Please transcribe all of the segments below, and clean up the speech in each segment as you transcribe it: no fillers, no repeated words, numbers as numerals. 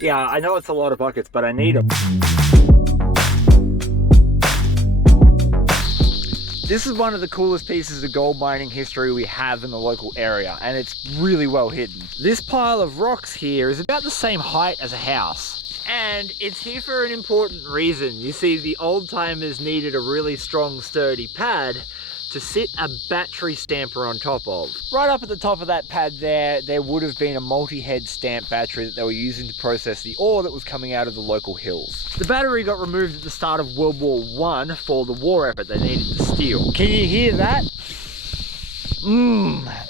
Yeah, I know it's a lot of buckets, but I need them. This is one of the coolest pieces of gold mining history we have in the local area, and it's really well hidden. This pile of rocks here is about the same height as a house, and it's here for an important reason. You see, the old timers needed a really strong, sturdy pad to sit a battery stamper on top of. Right up at the top of that pad there would have been a multi-head stamp battery that they were using to process the ore that was coming out of the local hills. The battery got removed at the start of World War I for the war effort they needed to steal. Can you hear that?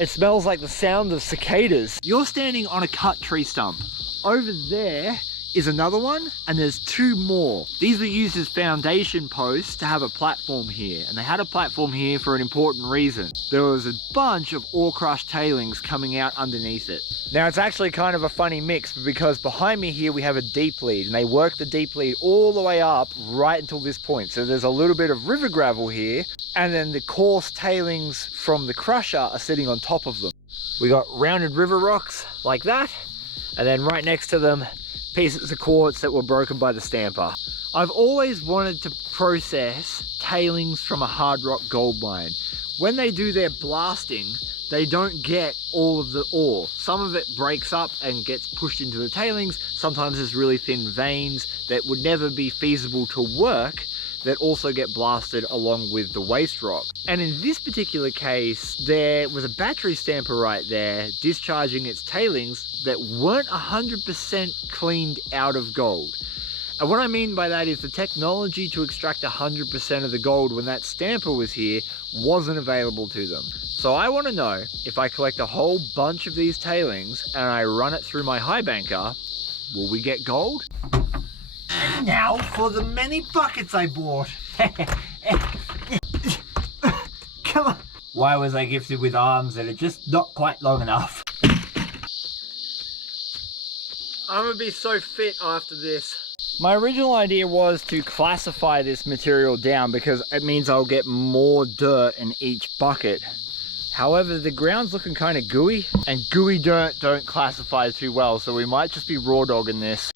It smells like the sound of cicadas. You're standing on a cut tree stump. Over there is another one, and there's two more. These were used as foundation posts to have a platform here, and they had a platform here for an important reason. There was a bunch of ore crushed tailings coming out underneath it. Now it's actually kind of a funny mix, because behind me here we have a deep lead, and they worked the deep lead all the way up right until this point. So there's a little bit of river gravel here, and then the coarse tailings from the crusher are sitting on top of them. We got rounded river rocks like that, and then right next to them pieces of quartz that were broken by the stamper. I've always wanted to process tailings from a hard rock gold mine. When they do their blasting, they don't get all of the ore. Some of it breaks up and gets pushed into the tailings. Sometimes there's really thin veins that would never be feasible to work that also get blasted along with the waste rock. And in this particular case, there was a battery stamper right there discharging its tailings that weren't 100% cleaned out of gold. And what I mean by that is the technology to extract 100% of the gold when that stamper was here wasn't available to them. So I want to know, if I collect a whole bunch of these tailings and I run it through my high banker, will we get gold? And now for the many buckets I bought. Come on. Why was I gifted with arms that are just not quite long enough? I'm gonna be so fit after this. My original idea was to classify this material down because it means I'll get more dirt in each bucket. However, the ground's looking kind of gooey, and gooey dirt don't classify too well, so we might just be raw dogging this.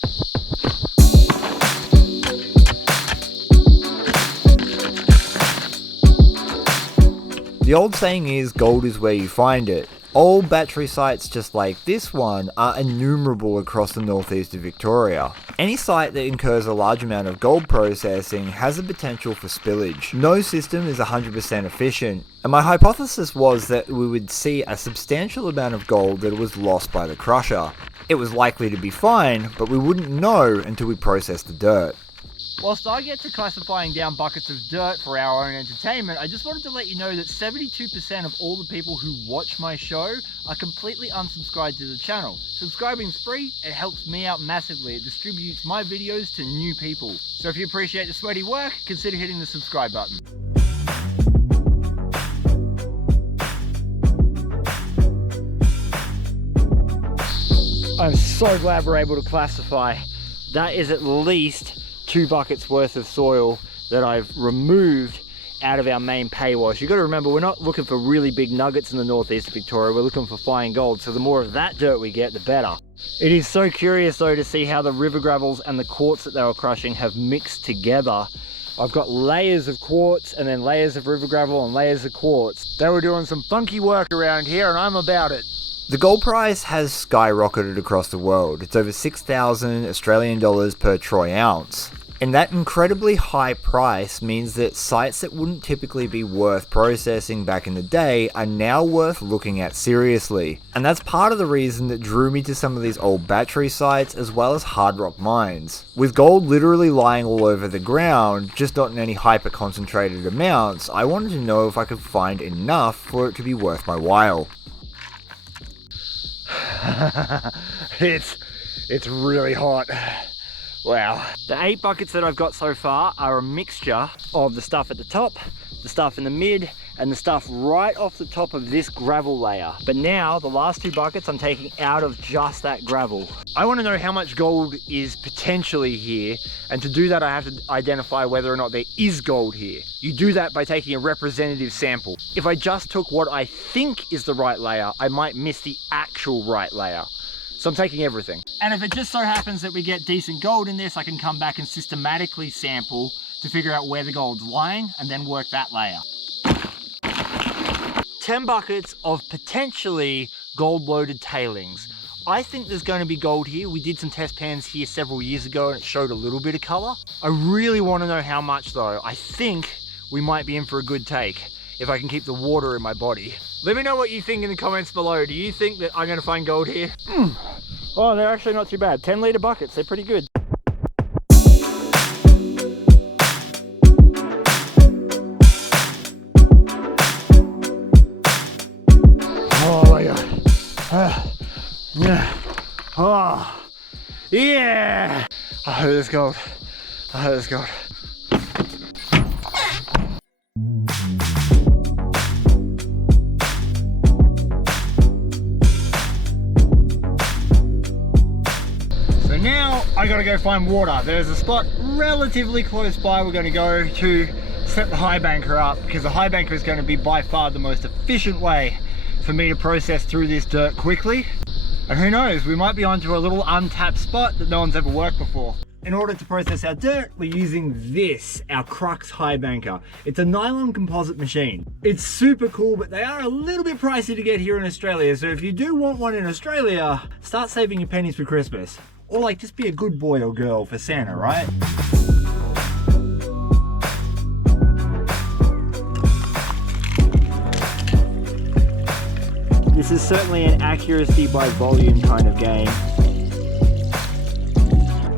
The old saying is, gold is where you find it. Old battery sites just like this one are innumerable across the northeast of Victoria. Any site that incurs a large amount of gold processing has the potential for spillage. No system is 100% efficient, and my hypothesis was that we would see a substantial amount of gold that was lost by the crusher. It was likely to be fine, but we wouldn't know until we processed the dirt. Whilst I get to classifying down buckets of dirt for our own entertainment, I just wanted to let you know that 72% of all the people who watch my show are completely unsubscribed to the channel. Subscribing's free, it helps me out massively, it distributes my videos to new people. So if you appreciate the sweaty work, consider hitting the subscribe button. I'm so glad we're able to classify. That is at least 2 buckets worth of soil that I've removed out of our main pay wash. You've got to remember, we're not looking for really big nuggets in the northeast of Victoria, we're looking for fine gold, so the more of that dirt we get, the better. It is so curious though to see how the river gravels and the quartz that they were crushing have mixed together. I've got layers of quartz and then layers of river gravel and layers of quartz. They were doing some funky work around here and I'm about it. The gold price has skyrocketed across the world. It's over 6,000 Australian dollars per troy ounce. And that incredibly high price means that sites that wouldn't typically be worth processing back in the day are now worth looking at seriously. And that's part of the reason that drew me to some of these old battery sites as well as hard rock mines. With gold literally lying all over the ground, just not in any hyper concentrated amounts, I wanted to know if I could find enough for it to be worth my while. It's really hot. Wow. The 8 buckets that I've got so far are a mixture of the stuff at the top, the stuff in the mid, and the stuff right off the top of this gravel layer. But now, the last 2 buckets I'm taking out of just that gravel. I want to know how much gold is potentially here, and to do that I have to identify whether or not there is gold here. You do that by taking a representative sample. If I just took what I think is the right layer, I might miss the actual right layer. So I'm taking everything. And if it just so happens that we get decent gold in this, I can come back and systematically sample to figure out where the gold's lying and then work that layer. 10 buckets of potentially gold-loaded tailings. I think there's going to be gold here. We did some test pans here several years ago and it showed a little bit of color. I really want to know how much though. I think we might be in for a good take if I can keep the water in my body. Let me know what you think in the comments below. Do you think that I'm going to find gold here? Oh, they're actually not too bad. 10-litre buckets, they're pretty good. Oh my God. Oh, yeah. I hope there's gold. I hope there's gold. So now I gotta go find water. There's a spot relatively close by we're gonna go to set the high banker up, because the high banker is going to be by far the most efficient way for me to process through this dirt quickly. And who knows, we might be onto a little untapped spot that no one's ever worked before. In order to process our dirt, we're using this, our Crux high banker. It's a nylon composite machine. It's super cool, but they are a little bit pricey to get here in Australia. So if you do want one in Australia, start saving your pennies for Christmas. Or like, just be a good boy or girl for Santa, right? This is certainly an accuracy by volume kind of game.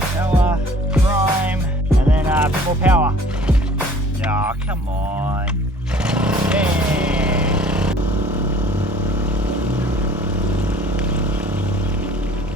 Power, prime, and then a bit more power. Oh, come on. Yeah.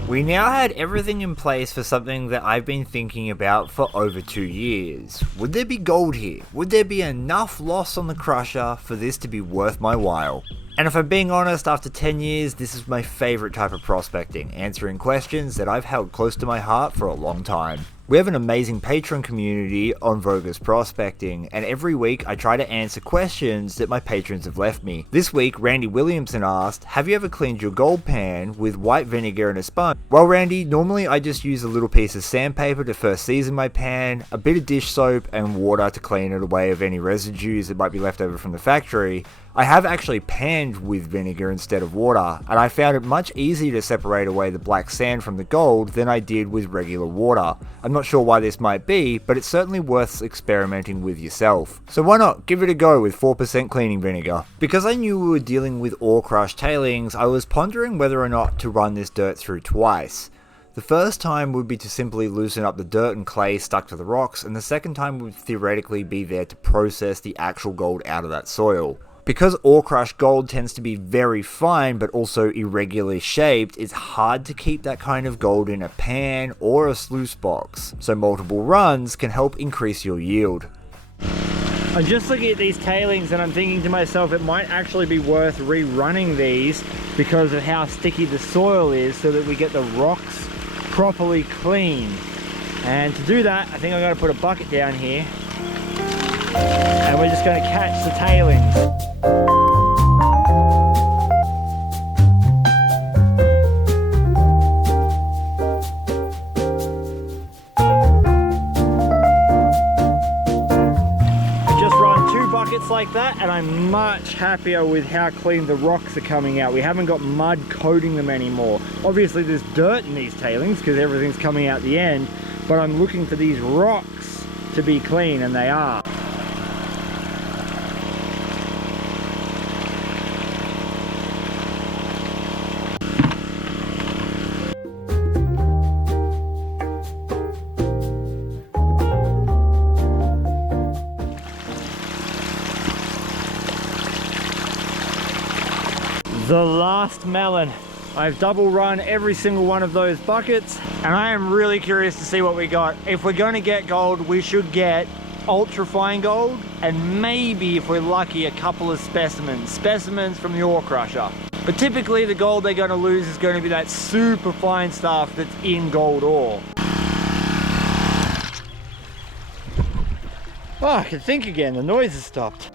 We now had everything in place for something that I've been thinking about for over 2 years. Would there be gold here? Would there be enough loss on the crusher for this to be worth my while? And if I'm being honest, after 10 years, this is my favourite type of prospecting, answering questions that I've held close to my heart for a long time. We have an amazing Patreon community on Vo-Gus prospecting, and every week I try to answer questions that my patrons have left me. This week, Randy Williamson asked, have you ever cleaned your gold pan with white vinegar and a sponge? Well, Randy, normally I just use a little piece of sandpaper to first season my pan, a bit of dish soap and water to clean it away of any residues that might be left over from the factory. I have actually panned with vinegar instead of water, and I found it much easier to separate away the black sand from the gold than I did with regular water. I'm not sure why this might be, but it's certainly worth experimenting with yourself. So why not give it a go with 4% cleaning vinegar? Because I knew we were dealing with ore crushed tailings, I was pondering whether or not to run this dirt through twice. The first time would be to simply loosen up the dirt and clay stuck to the rocks, and the second time would theoretically be there to process the actual gold out of that soil. Because ore crushed gold tends to be very fine but also irregularly shaped, it's hard to keep that kind of gold in a pan or a sluice box, so multiple runs can help increase your yield. I'm just looking at these tailings and I'm thinking to myself it might actually be worth rerunning these because of how sticky the soil is, so that we get the rocks properly clean. And to do that, I think I'm going to put a bucket down here and we're just going to catch the tailings. Like that, and I'm much happier with how clean the rocks are coming out. We haven't got mud coating them anymore. Obviously there's dirt in these tailings because everything's coming out the end, but I'm looking for these rocks to be clean, and they are. The last melon. I've double run every single one of those buckets, and I am really curious to see what we got. If we're going to get gold, we should get ultra fine gold, and maybe if we're lucky, a couple of specimens from the ore crusher. But typically the gold they're going to lose is going to be that super fine stuff that's in gold ore. Oh, I can think again, the noise has stopped.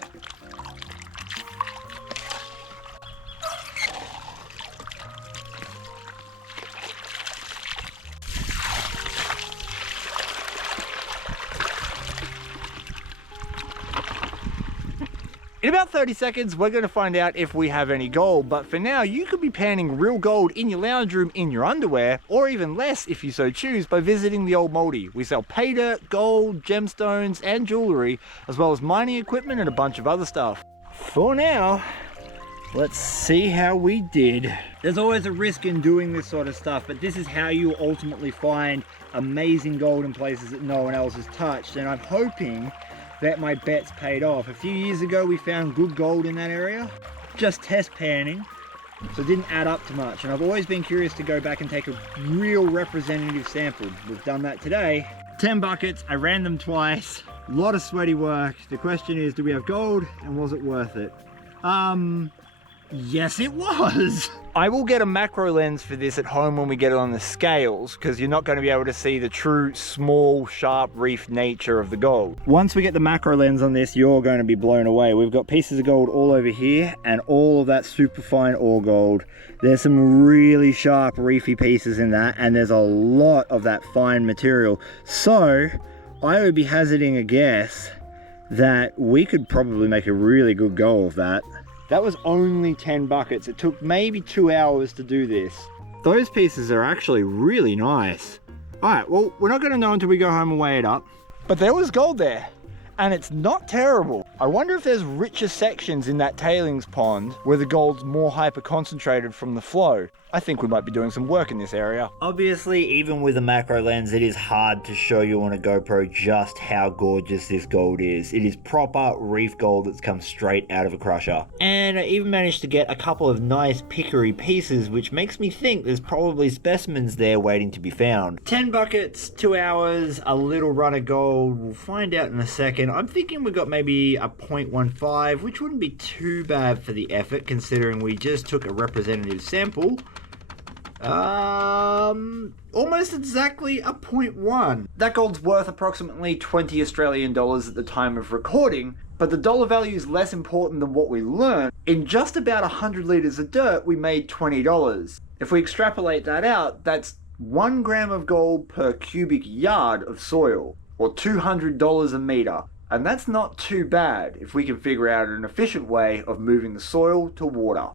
In about 30 seconds, we're gonna find out if we have any gold, but for now, you could be panning real gold in your lounge room in your underwear, or even less if you so choose, by visiting the Old Moldy. We sell pay dirt, gold, gemstones, and jewelry, as well as mining equipment and a bunch of other stuff. For now, let's see how we did. There's always a risk in doing this sort of stuff, but this is how you ultimately find amazing gold in places that no one else has touched, and I'm hoping that my bet's paid off. A few years ago we found good gold in that area, just test panning, so it didn't add up to much, and I've always been curious to go back and take a real representative sample. We've done that today. 10 buckets, I ran them twice, a lot of sweaty work. The question is, do we have gold, and was it worth it? Yes it was! I will get a macro lens for this at home when we get it on the scales, because you're not going to be able to see the true small, sharp reef nature of the gold. Once we get the macro lens on this, you're going to be blown away. We've got pieces of gold all over here, and all of that super fine ore gold. There's some really sharp reefy pieces in that, and there's a lot of that fine material. So, I would be hazarding a guess that we could probably make a really good go of that. That was only 10 buckets. It took maybe 2 hours to do this. Those pieces are actually really nice. All right, well, we're not gonna know until we go home and weigh it up. But there was gold there, and it's not terrible. I wonder if there's richer sections in that tailings pond where the gold's more hyper concentrated from the flow. I think we might be doing some work in this area. Obviously, even with a macro lens, it is hard to show you on a GoPro just how gorgeous this gold is. It is proper reef gold that's come straight out of a crusher. And I even managed to get a couple of nice pickery pieces, which makes me think there's probably specimens there waiting to be found. 10 buckets, 2 hours, a little run of gold. We'll find out in a second. I'm thinking we got maybe a 0.15, which wouldn't be too bad for the effort, considering we just took a representative sample. Almost exactly a 0.1. That gold's worth approximately 20 Australian dollars at the time of recording, but the dollar value is less important than what we learned. In just about 100 litres of dirt, we made $20. If we extrapolate that out, that's 1 gram of gold per cubic yard of soil, or $200 a metre. And that's not too bad if we can figure out an efficient way of moving the soil to water.